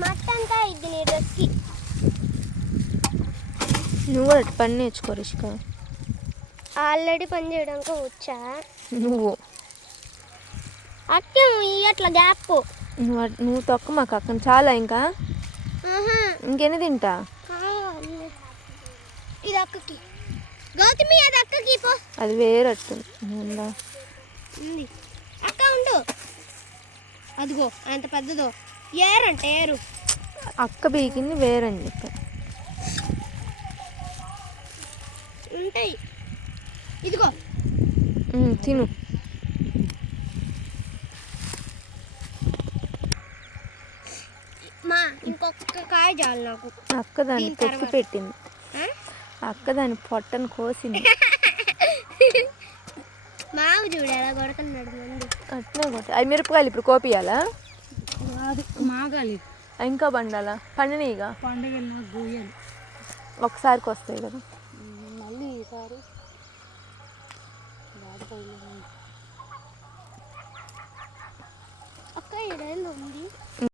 మట్టంతా ఇది నీ డ్రెస్కి. నువ్వు కూడా పని నేర్చుకో రిషిక. ఆల్రెడీ పని చేయడానికి వచ్చా. నువ్వు అక్క అట్లా గ్యాప్. నువ్వు తొక్క మాకు అక్కడ చాలా ఇంకా ఇంకెన్ని తింటా. ఇది అక్కకి. గౌతమి అది అక్కకి పో. అది వేరట్టుంది. అక్క ఉండు. అదిగో అంత పెద్దదో ఏరంటే ఏరు. అక్క బీకింది వేరని చెప్పి ఉంటాయి. ఇదిగో తిను. మా ఇంకొక కాయ చాలు నాకు. అక్క దాన్ని పొక్కి పెట్టింది. అక్క దాని పొట్టను కోసింది. మావు చూడు ఎలా కొడుతున్నాడు ముందు. అట్నే కొట్ట. అవి మిరపకాయలు ఇప్పుడు కోపియాలా? మాగాలి ఇంకా పండాలా? పండినీగా పండుగ గోయాలి. ఒకసారికి వస్తాయి కదా మళ్ళీ ఈసారి